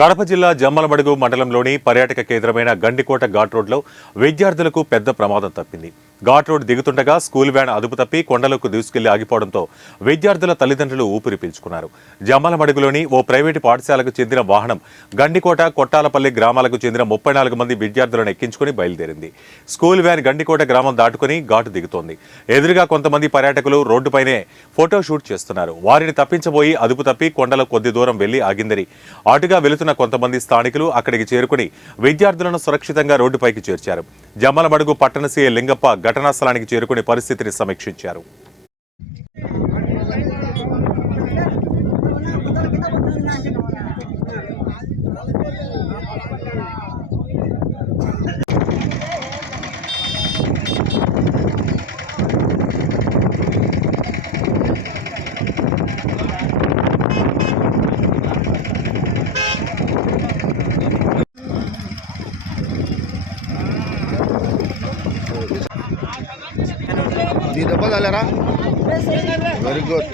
కడప జిల్లా జమ్మలమడుగు మండలంలోని పర్యాటక కేంద్రమైన గండికోట ఘాట్ రోడ్లో విద్యార్థులకు పెద్ద ప్రమాదం తప్పింది. ఘాట్ రోడ్ దిగుతుండగా స్కూల్ వ్యాన్ అదుపు తప్పి కొండలకు దూసుకెళ్లి ఆగిపోవడంతో విద్యార్థుల తల్లిదండ్రులు ఊపిరి పీల్చుకున్నారు. జమ్మలమడుగులోని ఓ ప్రైవేటు పాఠశాలకు చెందిన వాహనం గండికోట, కొట్టాలపల్లి గ్రామాలకు చెందిన 34 మంది విద్యార్థులను ఎక్కించుకుని బయలుదేరింది. స్కూల్ వ్యాన్ గండికోట గ్రామం దాటుకుని ఘాటు దిగుతోంది. ఎదురుగా కొంతమంది పర్యాటకులు రోడ్డుపైనే ఫోటో షూట్ చేస్తున్నారు. వారిని తప్పించబోయి అదుపు తప్పి కొండల కొద్ది దూరం వెళ్లి ఆగిందని అటుగా వెళుతున్న కొంతమంది స్థానికులు అక్కడికి చేరుకుని విద్యార్థులను సురక్షితంగా రోడ్డుపైకి చేర్చారు. జమ్మలమడుగు పట్టణ సీఐ లింగప్ప ఘటనా స్థలానికి చేరుకుని పరిస్థితిని సమీక్షించారు. di double alera very good